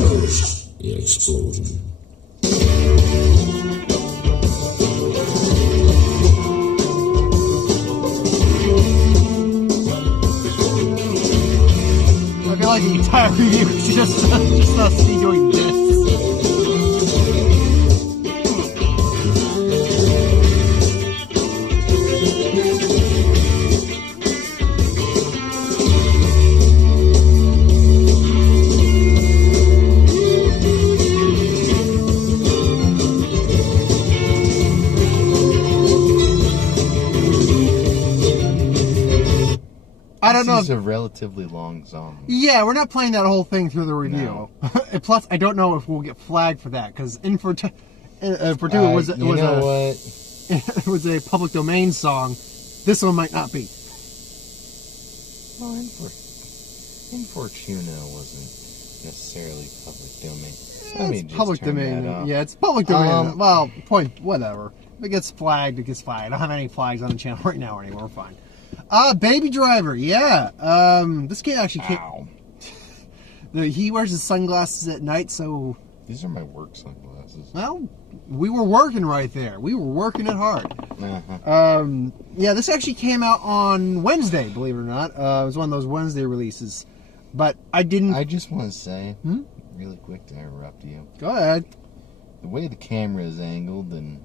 Ghost. The explosion. I feel like the entire review is just us me doing this. I don't know. This is a relatively long song. Yeah, we're not playing that whole thing through the review. No. And plus, I don't know if we'll get flagged for that because for two, it was it was a public domain song. This one might not be. Well, Infortuna wasn't necessarily public domain. I mean, It's just public turn domain. that off. Yeah, it's public domain. Well, whatever. If it gets flagged, it gets flagged. I don't have any flags on the channel right now anymore. We're fine. Baby Driver, yeah. This kid actually came. Ow. He wears his sunglasses at night, so. These are my work sunglasses. Well, we were working right there. We were working it hard. Uh-huh. Yeah, this actually came out on Wednesday, believe it or not. It was one of those Wednesday releases. But I didn't. I just want to say, really quick to interrupt you, Go ahead. the way the camera is angled, and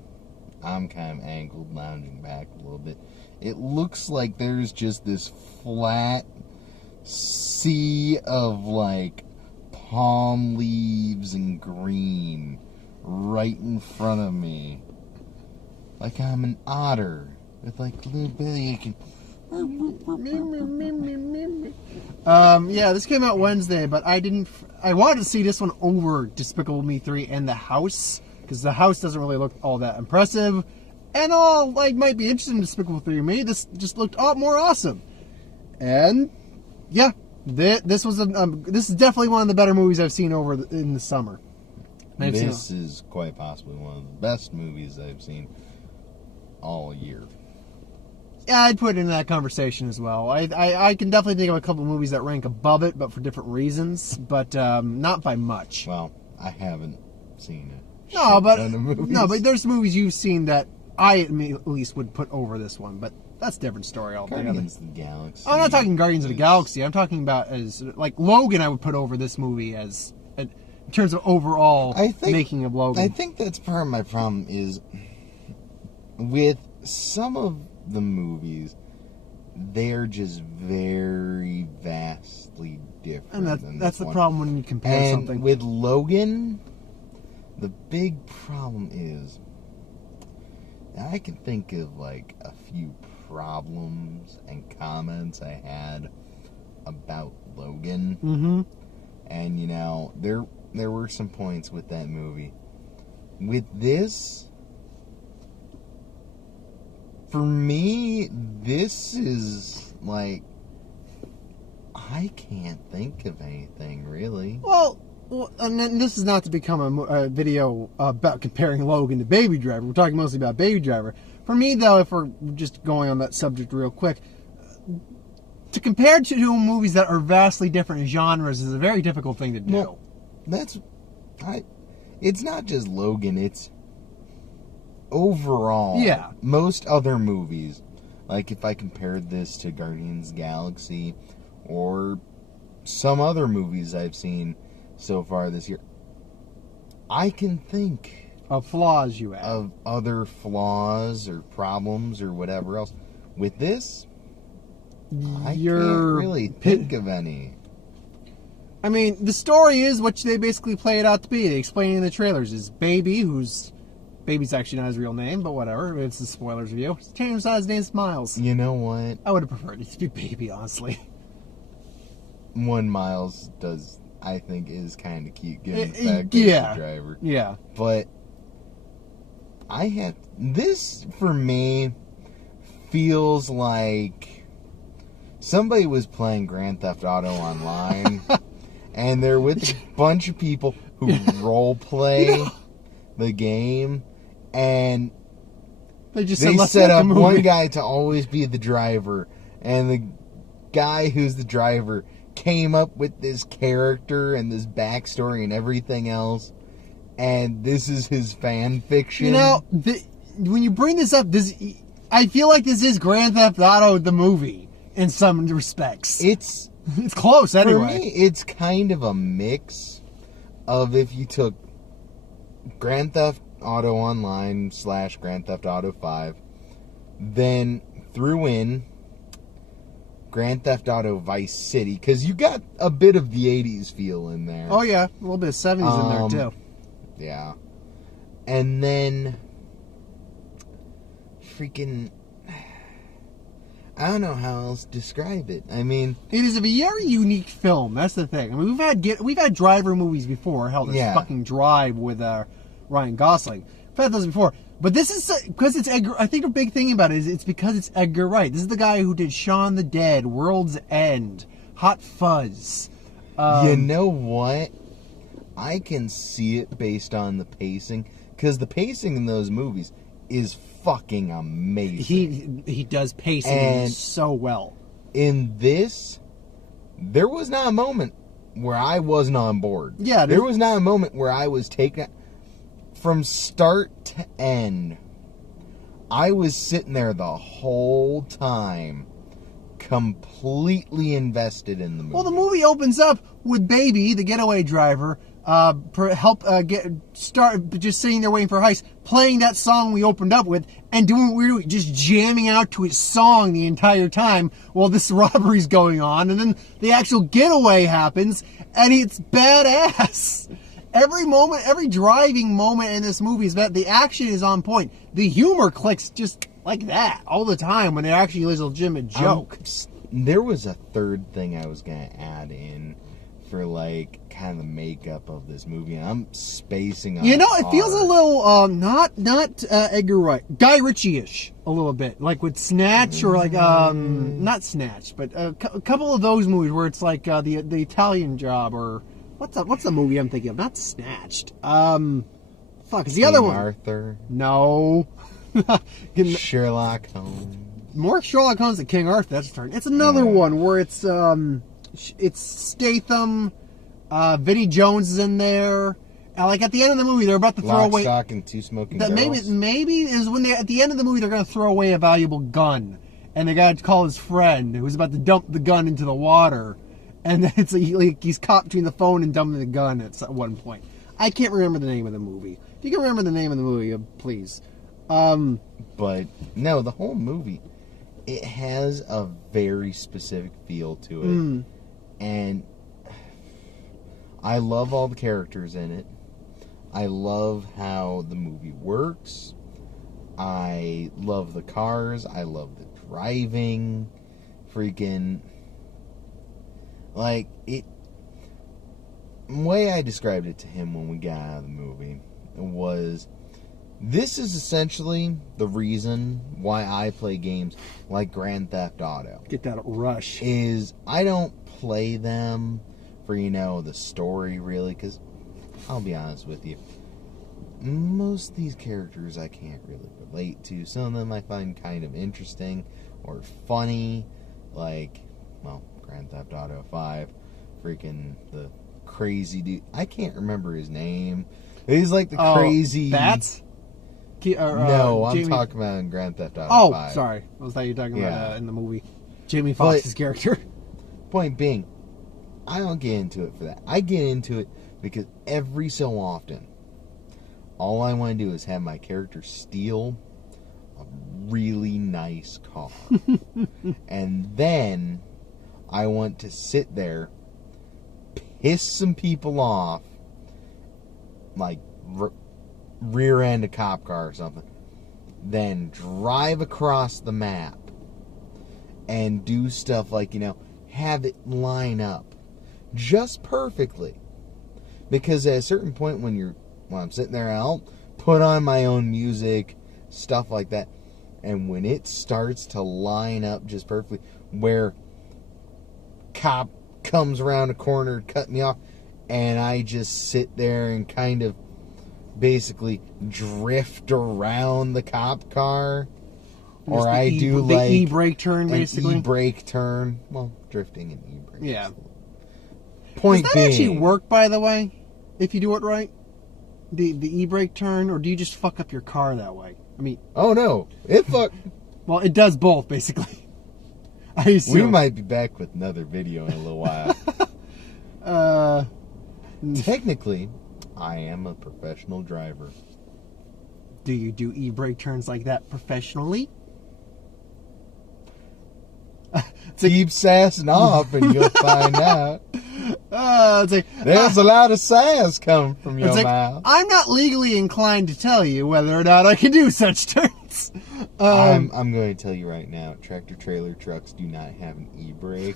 I'm kind of angled, lounging back a little bit, it looks like there's just this flat sea of, like, palm leaves and green right in front of me. Like I'm an otter with, like, a little belly aching. Yeah, this came out Wednesday, but I wanted to see this one over Despicable Me 3 and The House, because The House doesn't really look all that impressive. And all, like, might be interested in Despicable 3 Me. This just looked a lot more awesome. And, yeah, this is definitely one of the better movies I've seen in the summer. This is quite possibly one of the best movies I've seen all year. Yeah, I'd put it in that conversation as well. I can definitely think of a couple of movies that rank above it, but for different reasons, but not by much. Well, I haven't seen it. No, but there's movies you've seen that I at least would put over this one, but that's a different story altogether. Guardians of the Galaxy. I'm not talking Guardians of the Galaxy. I'm talking about as like Logan. I would put over this movie as in terms of overall making of Logan. I think that's part of my problem is with some of the movies, they're just very vastly different. And that's the problem when you compare something. With Logan, the big problem is I can think of like a few problems and comments I had about Logan. Mm-hmm. And you know, there were some points with that movie. With this, for me, this is like, I can't think of anything really. Well, and then this is not to become a video about comparing Logan to Baby Driver. We're talking mostly about Baby Driver. For me, though, if we're just going on that subject real quick, to compare two movies that are vastly different genres is a very difficult thing to do. Well, it's not just Logan, it's overall. Yeah. Most other movies, like if I compared this to Guardians of the Galaxy or some other movies I've seen so far this year, I can think of flaws you have. Of other flaws or problems or whatever else. With this, I can't really think of any. I mean, the story is what they basically play it out to be. They explain in the trailers is Baby, Baby's actually not his real name, but whatever. It's the spoilers review. Change his name's Miles. You know what? I would have preferred it to be Baby, honestly. One Miles does, I think, is kind of cute, given the fact that he's the driver. Yeah. But this, for me, feels like somebody was playing Grand Theft Auto Online, and they're with a bunch of people who role play the game, and they set up one guy to always be the driver, and the guy who's the driver came up with this character and this backstory and everything else, and this is his fan fiction. You know, when you bring this up, I feel like this is Grand Theft Auto the movie in some respects. It's close anyway. For me, it's kind of a mix of if you took Grand Theft Auto Online / Grand Theft Auto 5, then threw in Grand Theft Auto Vice City, because you got a bit of the 80s feel in there. Oh yeah, a little bit of 70s in there too. Yeah. And then freaking, I don't know how else to describe it. I mean, it is a very unique film. That's the thing. I mean, we've had driver movies before. Hell, there's fucking Drive with Ryan Gosling. We've had those before. But this is because it's Edgar. I think the big thing about it is it's because it's Edgar Wright. This is the guy who did Shaun the Dead, World's End, Hot Fuzz. You know what? I can see it based on the pacing, because the pacing in those movies is fucking amazing. He does pacing so well. In this, there was not a moment where I wasn't on board. Yeah, there was not a moment where I was taken from start to end. I was sitting there the whole time, completely invested in the movie. Well, the movie opens up with Baby, the getaway driver, just sitting there waiting for a heist, playing that song we opened up with, and doing weird, just jamming out to his song the entire time while this robbery's going on, and then the actual getaway happens, and it's badass. Every moment, every driving moment in this movie is that the action is on point. The humor clicks just like that all the time when it actually is a legitimate joke. There was a third thing I was going to add in for, like, kind of the makeup of this movie, and I'm spacing on it feels a little not Edgar Wright, Guy Ritchie-ish a little bit, like with Snatch, or like not Snatch, but a couple of those movies where it's like the Italian Job, or what's the movie I'm thinking of? Not Snatched. It's the other one. Arthur. No. Sherlock Holmes. More Sherlock Holmes than King Arthur. That's turn. It's another one where it's Statham, Vinnie Jones is in there. Like at the end of the movie, they're about to throw away. Lock, Stock, and Two Smoking Barrels. Maybe is when they at the end of the movie they're going to throw away a valuable gun, and they got to call his friend who's about to dump the gun into the water, and it's he's caught between the phone and dumping the gun at one point. I can't remember the name of the movie. If you can remember the name of the movie, please. But no, the whole movie, it has a very specific feel to it. And I love all the characters in it. I love how the movie works. I love the cars. I love the driving. Freaking, like, it. The way I described it to him when we got out of the movie was, this is essentially the reason why I play games like Grand Theft Auto. Get that rush. Is I don't play them for, the story, really, because I'll be honest with you, most of these characters I can't really relate to. Some of them I find kind of interesting or funny, like, Grand Theft Auto 5, freaking the crazy dude. I can't remember his name. He's like the crazy... Bats? No, I'm talking about in Grand Theft Auto 5. Oh, sorry. I was thought you were talking about in the movie. Jamie Foxx's character. Point being, I don't get into it for that. I get into it because every so often, all I want to do is have my character steal a really nice car. And then I want to sit there, piss some people off, like rear end a cop car or something, then drive across the map and do stuff like, have it line up just perfectly. Because at a certain point when I'm sitting there, I'll put on my own music, stuff like that. And when it starts to line up just perfectly, where cop comes around a corner, cut me off, and I just sit there and kind of basically drift around the cop car. Or I do like e-brake turn, basically. E-brake turn. Well, drifting and e-brake. Yeah. Point Does that actually being- work, by the way, if you do it right? The e-brake turn, or do you just fuck up your car that way? I mean, Oh no, well, it does both, basically. I We assume. might be back with another video in a little while. Technically, I am a professional driver. Do you do e-brake turns like that professionally? Keep sassing off and you'll find out. It's like, There's a lot of sass coming from your it's like, mouth. I'm not legally inclined to tell you whether or not I can do such turns. I'm going to tell you right now, tractor trailer trucks do not have an e-brake.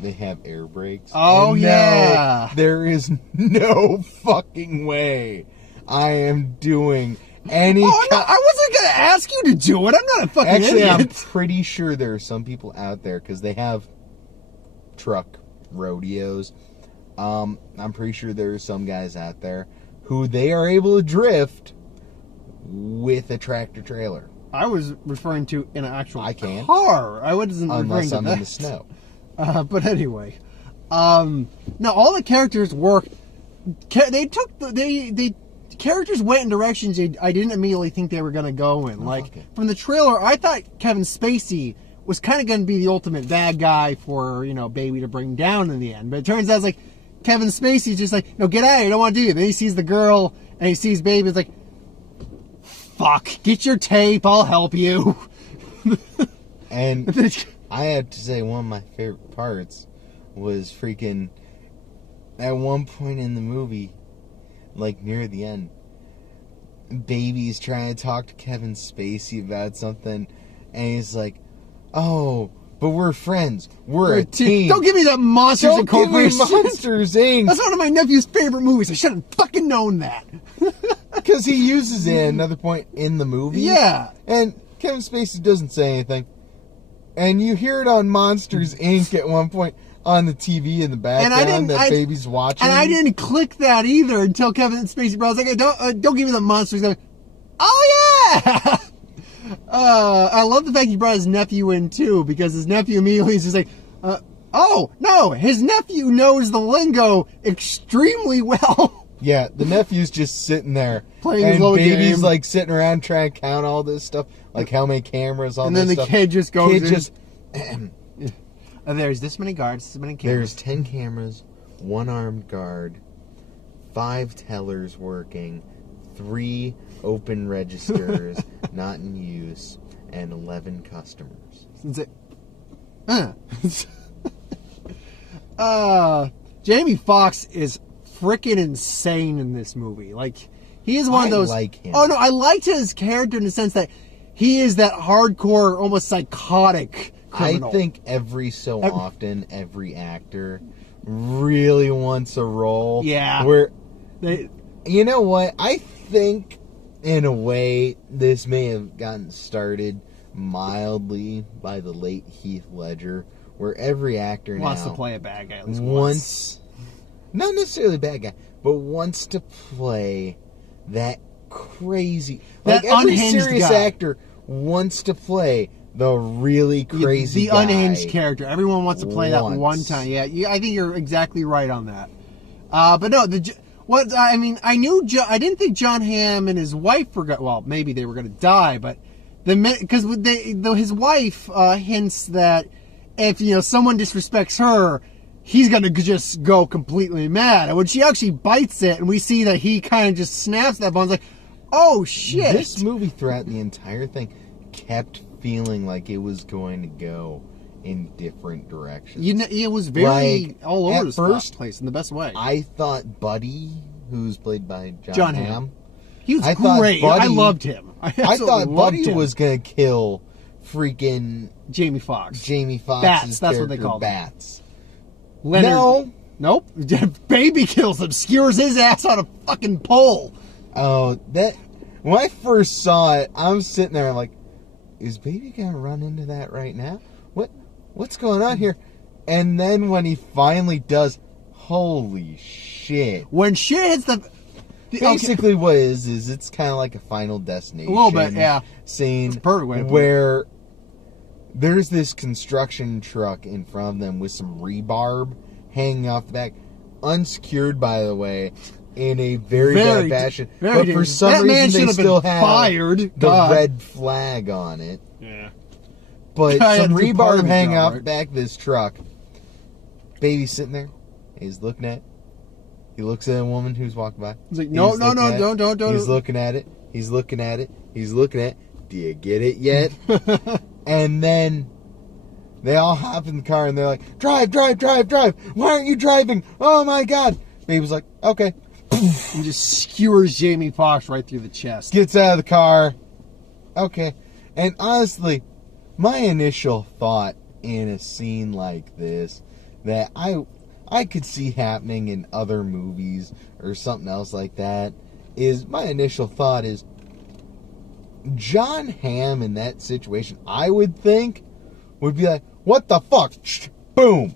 They have air brakes. Oh, And no, yeah. there is no fucking way I am doing any Oh, I wasn't going to ask you to do it. I'm not a fucking Actually, I'm idiot. pretty sure there are some people out there because they have truck rodeos. I'm pretty sure there are some guys out there who they are able to drift with a tractor trailer. I was referring to in an actual I can't. car. I wasn't Unless referring I'm to in that. the snow. But anyway, now all the characters work. They took the characters went in directions I didn't immediately think they were going to go in. Like okay. from the trailer, I thought Kevin Spacey was kind of going to be the ultimate bad guy for Baby to bring down in the end. But it turns out it's like Kevin Spacey's just like, no, get out of here, I don't want to do it. Then he sees the girl and he sees Baby. It's like, fuck, get your tape, I'll help you. And I have to say, one of my favorite parts was freaking at one point in the movie, like near the end, Baby's trying to talk to Kevin Spacey about something, and he's like, "Oh, but we're friends. We're a team. Don't give me that Monsters Don't give me Incorporated. Monsters Inc." That's one of my nephew's favorite movies. I should have fucking known that. Because he uses it at another point in the movie. Yeah. And Kevin Spacey doesn't say anything. And you hear it on Monsters Inc. at one point on the TV in the background that Baby's watching. And I didn't click that either until Kevin Spacey brought. I was like, don't give me the monsters. I'm like, oh yeah. I love the fact he brought his nephew in too, because his nephew immediately is just like, oh no, his nephew knows the lingo extremely well. Yeah, the nephew's just sitting there. Playing and his little Baby's game. like sitting around trying to count all this stuff. Like how many cameras on And this then the stuff. kid just goes Kid in. just... There's this many guards, this many cameras. There's 10 cameras, 1 armed guard, 5 tellers working, 3 open registers not in use, and 11 customers. It's Jamie Foxx is freaking insane in this movie. Like, he is one of those. I like him. Oh no, I liked his character in the sense that he is that hardcore, almost psychotic criminal. I think every so often, every actor really wants a role. Yeah. Where, They, you know what? I think, in a way, this may have gotten started mildly by the late Heath Ledger, where every actor wants now to play a bad guy at least once. wants, not necessarily a bad guy, but wants to play that crazy, That like every unhinged serious guy. actor wants to play the really crazy the guy. unhinged character. Everyone wants to play that once. one time. Yeah, I think you're exactly right on that. But no, I knew. I didn't think John Hamm and his wife were. Well, maybe they were going to die, but because his wife hints that if someone disrespects her, he's going to just go completely mad. And when she actually bites it, and we see that he kind of just snaps that bone, it's like, oh shit! This movie throughout the entire thing kept feeling like it was going to go in different directions. It was very Like, all over at the first, place in the best way. I thought Buddy, who's played by John Hamm, Hamm. He was I thought great. I Buddy- loved him. I I thought loved Buddy him. was going to kill freaking Jamie Foxx. Jamie Foxx's Bats, that's what they character, called him. Bats. Leonard. No. Nope. Baby kills him, skewers his ass on a fucking pole. Oh, that... When I first saw it, I'm sitting there like, is Baby going to run into that right now? What's going on here? And then when he finally does, holy shit. When shit hits the... Basically what it is it's kind of like a Final Destination A little bit, yeah. scene That's a perfect way to put it. where there's this construction truck in front of them with some rebarb hanging off the back, unsecured, by the way, in a very bad fashion. Very But for dangerous. some That man reason, should they have still been have fired. the God. red flag on it. Yeah. But Guy had some to do part rebar of the hanging job, off right? the back of this truck. Baby's sitting there. He's looking at it. He looks at a woman who's walking by. He's like, no, He's no, looking no, at it. don't. He's looking at it. He's looking at it. He's looking at it. Do you get it yet? And then they all hop in the car and they're like, drive. Why aren't you driving? Oh my God. Baby's like, okay. And just skewers Jamie Foxx right through the chest. Gets out of the car. Okay. And honestly, my initial thought in a scene like this that I could see happening in other movies or something else like that is, my initial thought is, John Hamm in that situation, I would think, would be like, what the fuck? Boom.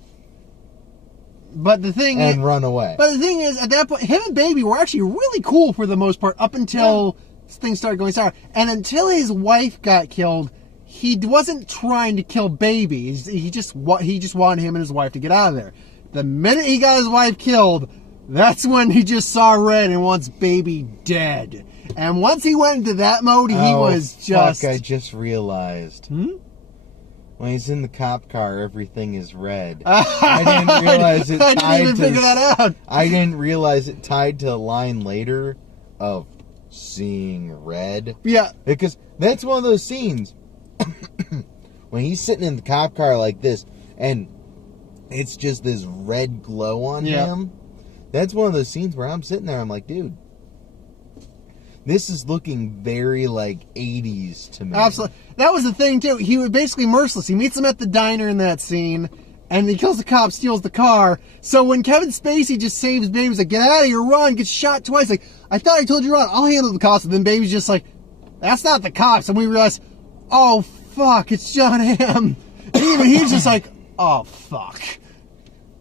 But the thing And run away. But the thing is, at that point, him and Baby were actually really cool for the most part up until things started going sour. And until his wife got killed, he wasn't trying to kill Baby. He just wanted him and his wife to get out of there. The minute he got his wife killed, that's when he just saw red and wants Baby dead. And once he went into that mode, he was just... Fuck, I just realized. When he's in the cop car, everything is red. I didn't realize it I tied didn't even to... figure that out. I didn't realize it tied to a line later of seeing red. Yeah. Because that's one of those scenes when he's sitting in the cop car like this and it's just this red glow on him. That's one of those scenes where I'm sitting there, I'm like, dude, this is looking very like 80s to me. Absolutely. That was the thing, too. He was basically merciless. He meets him at the diner in that scene, and he kills the cop, steals the car. So when Kevin Spacey just saves Baby, he's like, get out of here, run, gets shot twice. Like, I thought I told you to run. I'll handle the cops. And then Baby's just like, that's not the cops. And we realize, oh, fuck, it's John Hamm. And even he's just like, oh, fuck.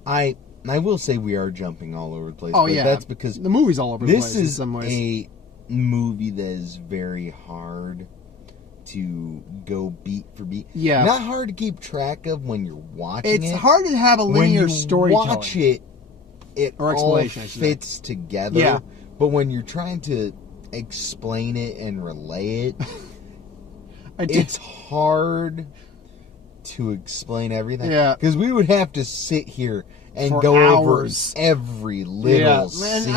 I will say we are jumping all over the place. Oh, but yeah. That's because the movie's all over the place this in is some ways. a movie that is very hard to go beat for beat. Yeah. Not hard to keep track of when you're watching it. It's hard to have a linear when you storytelling. watch it, it Or all explanation, I should say. fits together. Yeah. But when you're trying to explain it and relay it, it's hard to explain everything. Yeah. Because we would have to sit here and For go hours. over every little scene.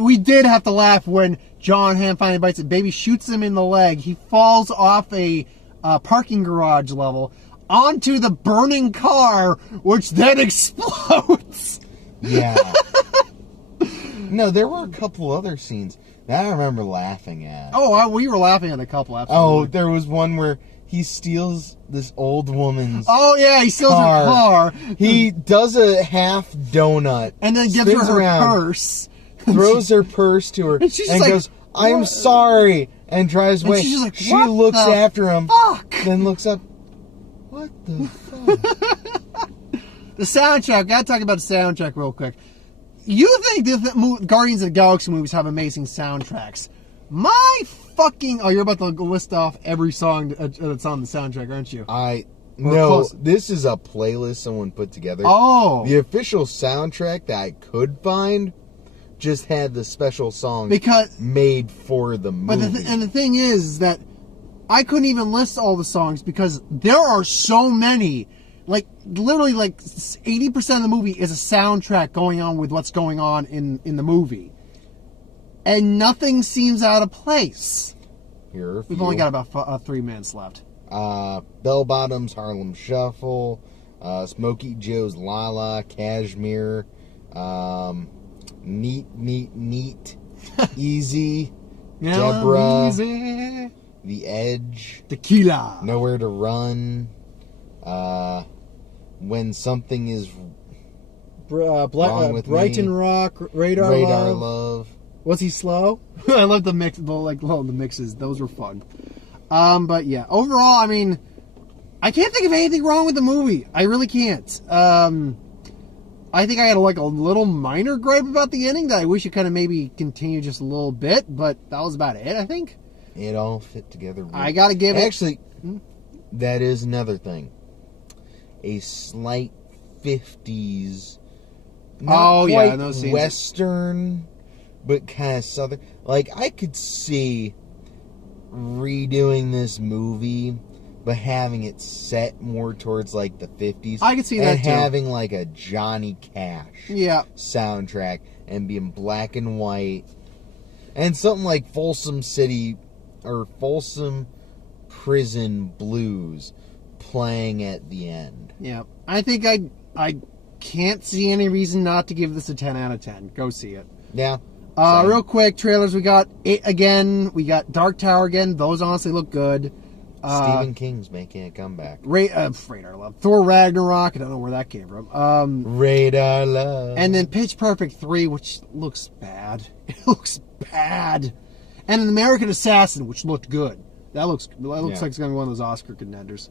We did have to laugh when John Hamm finally bites it. Baby shoots him in the leg. He falls off a parking garage level onto the burning car, which then explodes. Yeah. No, there were a couple other scenes that I remember laughing at. Oh, we were laughing at a couple. Absolutely. Oh, there was one where he steals this old woman's Oh yeah, he steals her car. He does a half donut And then gives her spins around, purse. throws her purse to her, And she's and like, goes, "I'm "What?" sorry," and drives And away. she's like, she "What looks the after him, fuck?" then looks up. What the fuck? The soundtrack. Gotta talk about the soundtrack real quick. You think the Guardians of the Galaxy movies have amazing soundtracks? My fucking... Oh, you're about to list off every song that's on the soundtrack, aren't you? No, close. this is a playlist someone put together. Oh. The official soundtrack that I could find just had the special songs Because... made for the movie. But the thing is that I couldn't even list all the songs because there are so many. Like, literally, like, 80% of the movie is a soundtrack going on with what's going on in the movie. And nothing seems out of place. Here are a We've few. only got about 3 minutes left. Bell Bottoms, Harlem Shuffle, Smokey Joe's Lala, Cashmere, Neat, Easy, Deborah, Easy. The Edge, Tequila. Nowhere to Run, When Something Is Wrong with Brighton Me. Rock, Radar Love. Love. Was he slow? I love the mix, the mixes. Those were fun. But yeah, overall, I mean, I can't think of anything wrong with the movie. I really can't. I think I had a little minor gripe about the ending that I wish it could have maybe continued just a little bit, but that was about it, I think. It all fit together. I gotta give it... Actually, that is another thing. A slight 50s. Oh, yeah, quite in those scenes. Western, but kind of Southern. Like, I could see redoing this movie, but having it set more towards, like, the 50s. I could see that, and too. having, like, a Johnny Cash Yeah. soundtrack and being black and white. And something like Folsom City or Folsom Prison Blues playing at the end. Yeah. I think I can't see any reason not to give this a 10 out of 10. Go see it. Yeah. Same. Real quick, trailers. We got it again. We got Dark Tower again. Those honestly look good. Stephen King's making a comeback. Radar Love. Thor Ragnarok. I don't know where that came from. Radar Love. And then Pitch Perfect 3, which looks bad. It looks bad. And an American Assassin, which looked good. That looks like it's going to be one of those Oscar contenders.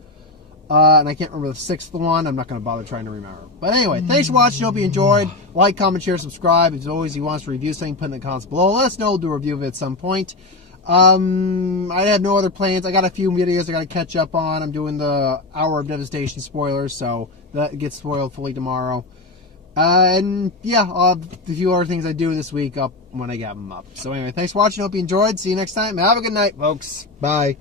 And I can't remember the sixth one. I'm not going to bother trying to remember. But anyway, thanks for watching. Hope you enjoyed. Like, comment, share, subscribe. As always, if you want us to review something, put in the comments below. Let us know. We'll do a review of it at some point. I have no other plans. I got a few videos I got to catch up on. I'm doing the Hour of Devastation spoilers, so that gets spoiled fully tomorrow. And yeah, I'll have a few other things I do this week up when I get them up. So anyway, thanks for watching. Hope you enjoyed. See you next time. Have a good night, folks. Bye.